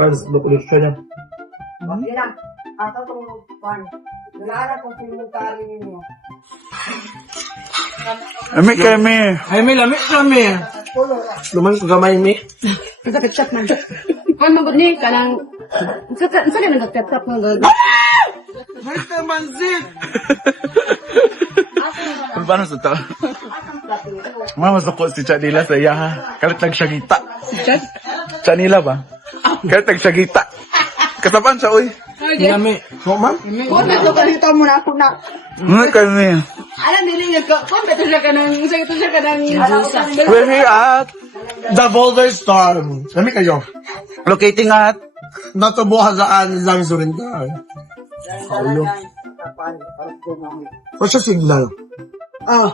Guys, makulit siya niya. Hindi lang. Ato itong pan. Wala kung pinutari ninyo. Ami kami. Ay, may lamig kami. Lumang kagamay mi. Ito ketchup man. Ay, magod ni. Kanang... Saan ka nag-ketchup ng gagawin? May tamansit! Paano sa ta? Mama sa si Chanila sa iya ha. Kalit lang siya gita. Chanila ba? Kalit lang siya gita. Kasapan siya, uy. Kami. So, ma'am? Kung ito ka dito muna ako na. Ano kami? Alam nila ko. Kung ito siya ka ng... Ito siya ka ng... We're here at The Boulder Storm. Kami kayo. locating at Natubuhan saan lang surinta. Paulo. O siya signal. Oh.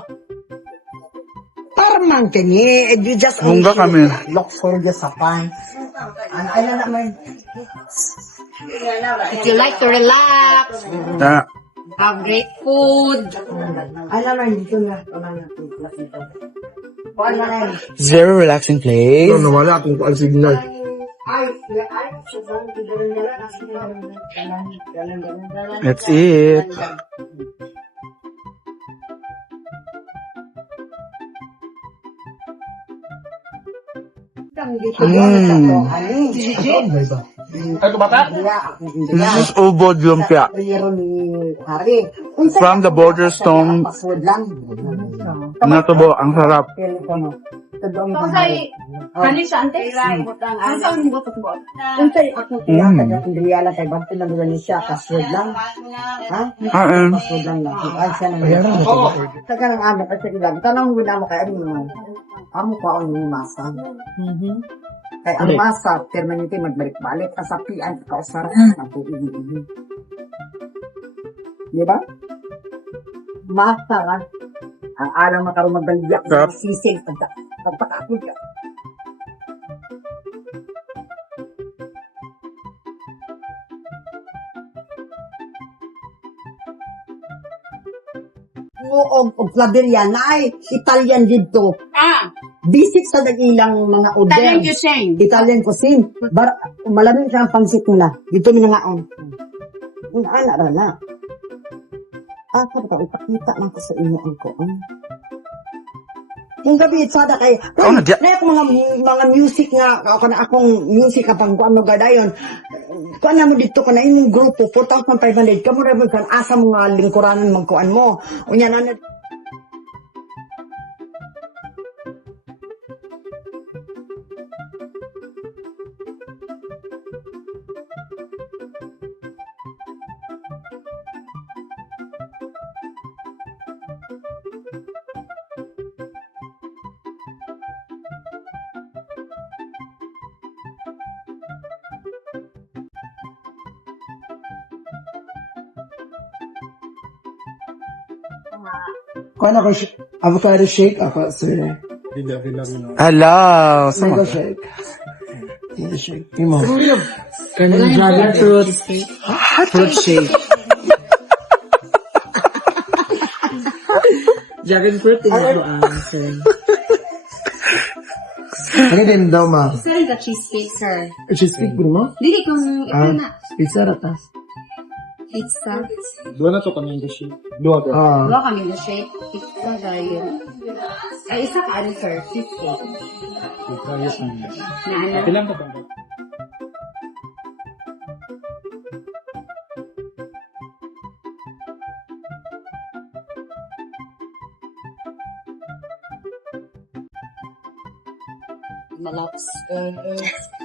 Parang kanya. You just... Mungga kami. Look for the sapan. Ano naman? If you like to relax, na have great food. Ano naman dito na? Ano na? very relaxing place. Ano, nawala akong ang signal. That's it. This is Ubod Lumpia from the Border Stone. Natubo, ang sarap. Unsay kani siya ante? Asa ang butot-butot? Unsay ako tiya kada Andriala kay bantu na ni siya kaswed lang. Ha? Kaswed lang lang. Ay siya nang. Taga nang amo kasi ilang tanong mo na mo kay ano mo. Amo ko ang masa. Kay ang masa permanente magbalik-balik kasapian ka usar na po ini. Di ba? Masa lang. Ang alang makarong magdaliyak Sarap. sisig pagpakakot ka. Og Flaveria na ay Italian dito. Basic sa dagilang mga order. Italian cuisine. Italian cuisine. Malamig siya ang pangsit nila. Dito minangaon. Ang anak ra na. Ako ba ipakita man ko sa inyo ang koon. Yung gabi sada kay Oh, nadya. na ako mga music nga ako na akong music kapang kuan mo gadayon. Kuan na mo dito ko na imong grupo 4,500 kamo ra kan asa mga lingkuranan magkuan mo. Unya na Kuha na ko avocado shake ako, sir. Hello. Mango shake. Mango shake. Imo. Kanang dragon fruit. Fruit shake. Dragon fruit is sir. Ano din daw, ma? Isa rin ka cheesecake, sir. Cheesecake mo? Dili kung ito na. Pizza ratas. Pizza. Dua na to kami yung shake. Dua to. Wala kami na shake. Pizza dahil. Ay, isa ka ano, sir. Cheesecake. Ayos na. Na ano? Ilang ka ba? Malaps.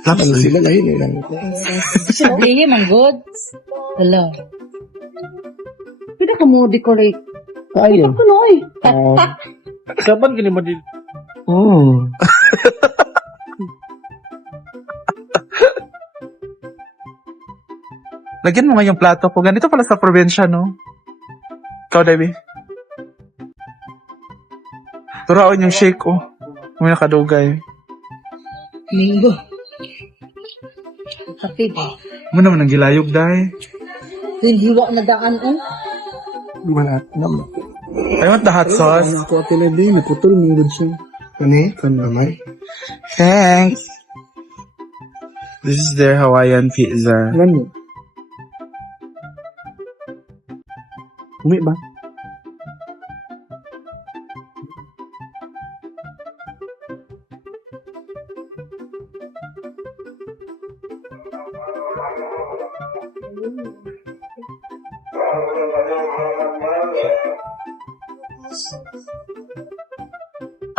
Ano sila lain lang. Sabihin, man good. Hello. pwede ka mo decorate. Kayo. Kunoy. Saban gini mo din. Oh. Lagyan mo nga yung plato ko. Ganito pala sa probinsya, no? Ikaw, Debbie. Turaon yung shake, oh. May nakadugay. Linggo. Kape ba? Mo naman ang gilayog, dahi. Hindi wa na daan, oh. Wala naman. I want the hot sauce. Ako ate na din. Naputol mo good siya. Kani? Kan naman. Thanks. This is their Hawaiian pizza. Ganun. Umi ba?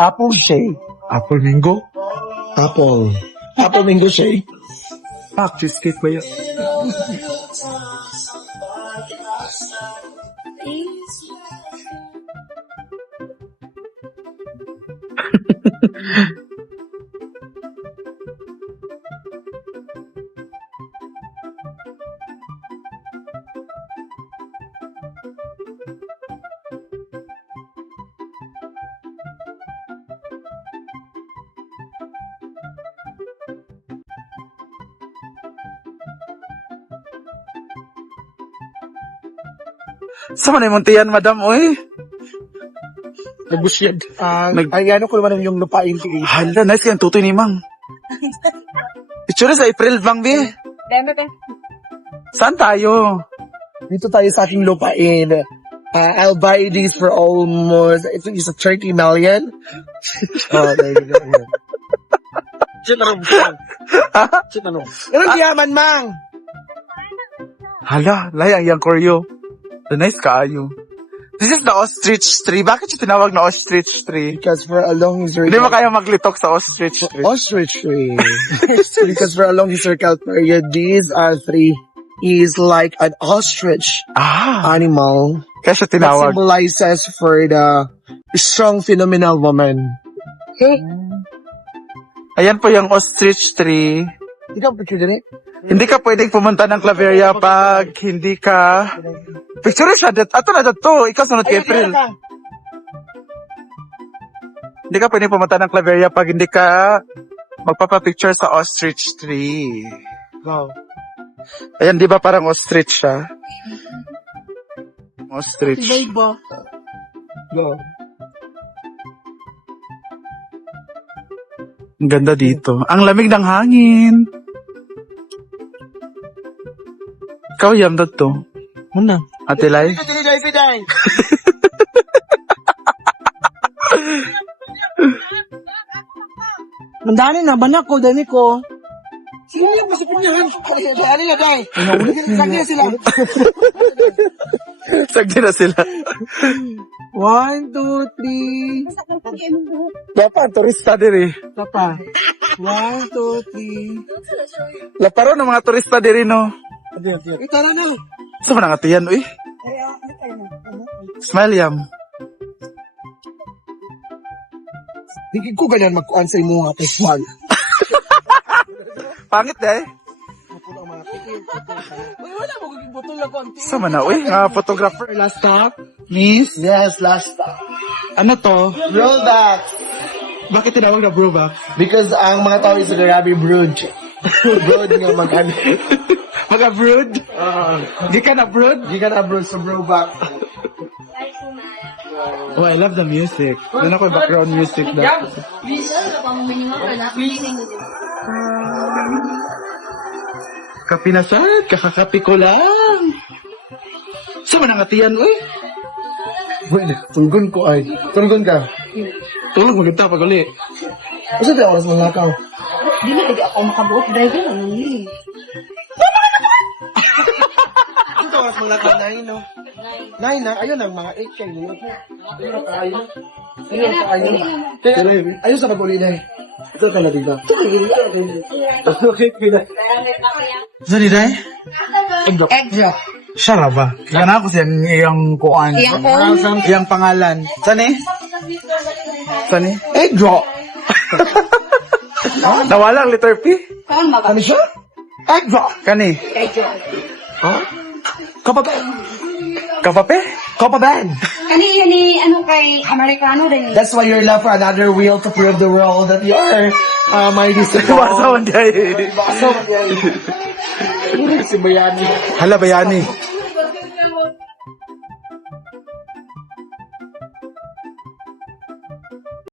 Apple shake. Apple mango? Apple. Apple mango shake. Cheesecake ba yun? Sa man yung tiyan, madam, oy. Nagusyad. Ay, ano ko naman yung lupain ko. Hala, nice yan, tutoy ni Mang. Itsura sa April, Bang, bi. Saan tayo? Dito tayo sa aking lupain. I'll buy these for almost, it's a 30 million. Oh, there you go. Sinarong. Sinarong. Anong yaman, Mang? Hala, layang yung koryo. The nice kaayo. This is the ostrich tree. Bakit siya tinawag na ostrich tree? Because for a long Hindi mo kaya maglitok sa ostrich tree. ostrich tree. Because for a long historical period, these are three is like an ostrich animal Kaya siya that tinawag. symbolizes for the strong phenomenal woman. Ayan po yung ostrich tree. Ikaw picture din eh? Hindi ka pwedeng pumunta ng Claveria pag hindi ka... Picture siya. Ato na dato. Ikaw sunod kay April. Hindi ka pwedeng pumunta ng Claveria pag hindi ka magpapapicture sa ostrich tree. Wow. Ayan, di ba parang ostrich siya? Ostrich. Go. Ang ganda dito. Ang lamig ng hangin. Ikaw yam to. Ano? Ate Lai? Nandani na, banak ko, dani ko. Sino yung masipin niya? Ano na, day? Sagdi sila. Sagdi na sila. 1, 2, 3. Dapat, turista din eh. Tapa. 1, 2, 3. Laparo ng mga turista din no. Ito na na. Saan mo nangatiyan, uy? Smile yam. Hindi ko ganyan magkuhan sa imo nga peswal. Pangit eh. Wala mo kaging butol na konti. Saan mo na, uy? Photographer. Last stop? Miss? Yes, last stop. Ano to? Rollback. Bakit tinawag na bro ba? Because ang mga tao is grabe brood. Brood nga mag-ano. Mag-abroad? Di ka na-abroad? Di ka na brood sa broback. Oh, I love the music. Doon ako background music daw. Kapi na sad, kakakapi ko lang. Saan mo nangatiyan, uy? Wait, tunggun ko ay. Tunggun ka. Tulog mo kita pag uli. Kasi di oras mga lakaw. Di na, hindi ako makabuot dahil yun. Ano yun? Ito oras mga lakaw, 9 no? 9 na, ayun ang mga 8 kayo. Ayun ang kayo. Ayun ang kayo. Ayun sa pag-uli na eh. Ito ka na dito. Okay, pila. Saan ni Day? Egg. Siya ba? Yan ako siyang iyang kuan. Iyang pangalan. Saan eh? Saan eh? Egg drop. Nawala ang letter P? Ano siya? Egg drop. Kani? Ha? Kapaban. Kapape? Kapaban. Ano kay Amerikano rin. That's why you're left for another wheel to prove the world that you are my decision. Basawan day. Basawan day. Si Bayani. Hala, bayani.